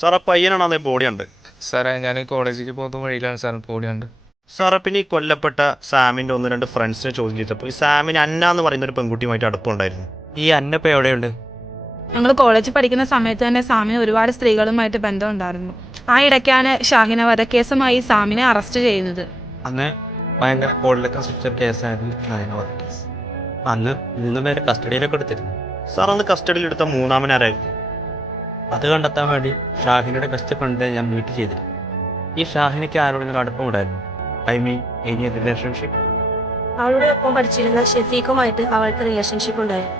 സാറേ പയ്യനാണ് അതേ ബോഡിയുണ്ട്. സാറേ ഞാൻ കോളേജിലേക്ക് പോകുന്ന വഴിയിലാണ് സാർ ബോഡിയുണ്ട്. സാറേ പിന്നെ ഈ കൊല്ലപ്പെട്ട സാമിൻ്റെ 1-2 ഫ്രണ്ട്സിനെ ചോദ്യം ചെയ്തപ്പോൾ ഈ സാമിന് അന്ന എന്ന് പറയുന്ന ഒരു പെൺകുട്ടിയുമായിട്ട് അടുപ്പമുണ്ടായിരുന്നു. ഈ അന്ന ഇപ്പോൾ എവിടെയുണ്ട്? ഞങ്ങൾ കോളേജിൽ പഠിക്കുന്ന സമയത്ത് തന്നെ സാമിന് ഒരുപാട് സ്ത്രീകളുമായിട്ട് ബന്ധമുണ്ടായിരുന്നു. ആ ഇടയ്ക്കാണ് ഷാഹിന വധക്കേസുമായി സാമിനെ അറസ്റ്റ് ചെയ്യുന്നത്. അന്ന് ഭയങ്കര കോളിലൊക്കെ സ്ട്രിക്റ്റ് കേസായിരുന്നു കേസ്. അന്ന് 3 പേരെ കസ്റ്റഡിയിലൊക്കെ എടുത്തിരുന്നു. സാർ അന്ന് കസ്റ്റഡിയിലെടുത്ത മൂന്നാമനാരായിരുന്നു? അത് കണ്ടെത്താൻ വേണ്ടി ഷാഹിനയുടെ ബെസ്റ്റ് ഫ്രണ്ട് ഞാൻ മീറ്റ് ചെയ്തിരുന്നു. ഈ ഷാഹിനയ്ക്ക് ആരോടെങ്കിലും അടുപ്പമുണ്ടായിരുന്നു? I mean any relationship? അവളുടെ ഒപ്പം പഠിച്ചിരുന്ന ഷെഫീഖുമായിട്ട് അവൾക്ക് റിലേഷൻഷിപ്പ് ഉണ്ടായിരുന്നു.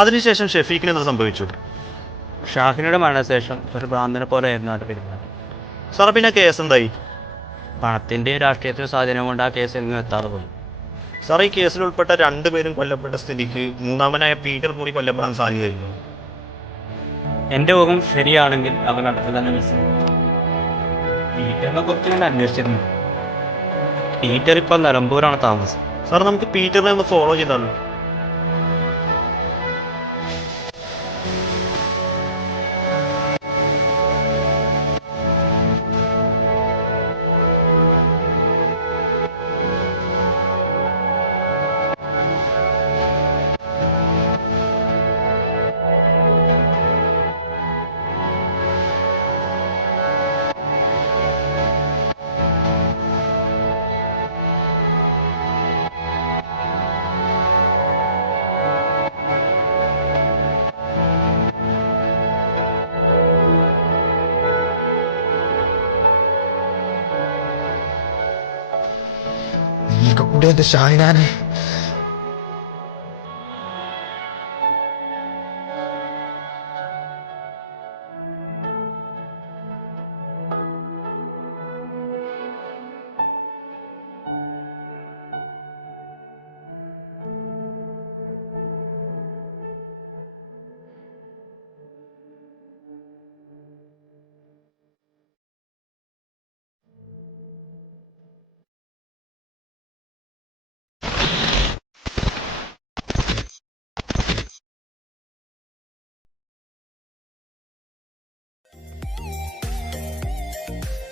അതിനുശേഷം ഷെഫീഖിന് എന്താ സംഭവിച്ചു? ഷാഹിനയുടെ മരണശേഷം ഒരു ഭ്രാന്തനെ പോലെയായിരുന്നു അത് പെരുമാറുന്നത്. സാറേ പിന്നെ കേസ് എന്തായി? പണത്തിൻ്റെയും രാഷ്ട്രീയത്തിൻ്റെ സ്വാധീനം കൊണ്ട് ആ കേസ് എങ്ങും എത്താതെ പോയി. സാർ ഈ കേസിൽ ഉൾപ്പെട്ട 2 പേരും കൊല്ലപ്പെട്ട സ്ഥിതിക്ക് മൂന്നാമനായ പീറ്റർ കൂടി കൊല്ലപ്പെടാൻ സാധ്യതയായിരുന്നു. എൻ്റെ ഊഹം ശരിയാണെങ്കിൽ അവൻ അടുത്ത് തന്നെ പീറ്ററിനെ കുറിച്ച് ഞാൻ അന്വേഷിച്ചിരുന്നു. പീറ്റർ ഇപ്പം നിലമ്പൂരാണ് താമസം. സാർ നമുക്ക് പീറ്ററിനെ ഒന്ന് ഫോളോ ചെയ്താലോ? നീക്ക കൂടെ എന്റെ ഷാഹിനാനെ